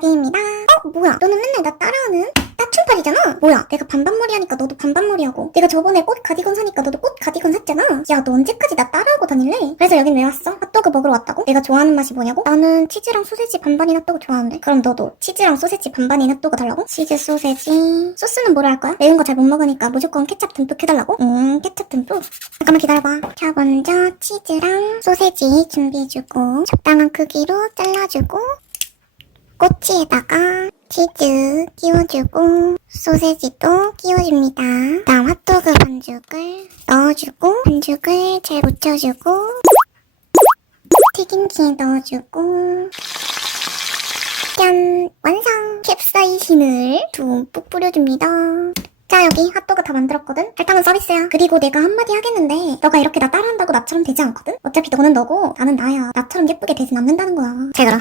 자기입니다. 어? 뭐야? 너는 맨날 나 따라하는 따춤팔이잖아? 뭐야? 내가 반반머리 하니까 너도 반반머리 하고 내가 저번에 꽃 가디건 사니까 너도 꽃 가디건 샀잖아? 야, 너 언제까지 나 따라하고 다닐래? 그래서 여긴 왜 왔어? 핫도그 먹으러 왔다고? 내가 좋아하는 맛이 뭐냐고? 나는 치즈랑 소세지 반반인 핫도그 좋아하는데? 그럼 너도 치즈랑 소세지 반반인 핫도그 달라고? 치즈 소세지 소스는 뭐로 할 거야? 매운 거 잘 못 먹으니까 무조건 케찹 듬뿍 해달라고? 음, 케찹 듬뿍? 잠깐만 기다려봐. 자, 먼저 치즈랑 소세지 준비해주고 적당한 크기로 잘라주고 꼬치에다가 치즈 끼워주고 소세지도 끼워줍니다. 다음 핫도그 반죽을 넣어주고 반죽을 잘 묻혀주고 튀김기에 넣어주고 짠! 완성! 캡사이신을 듬뿍 뿌려줍니다. 자 여기 핫도그 다 만들었거든? 설탕은 서비스야. 그리고 내가 한마디 하겠는데 너가 이렇게 나 따라한다고 나처럼 되지 않거든? 어차피 너는 너고 나는 나야. 나처럼 예쁘게 되진 않는다는 거야. 잘 들어.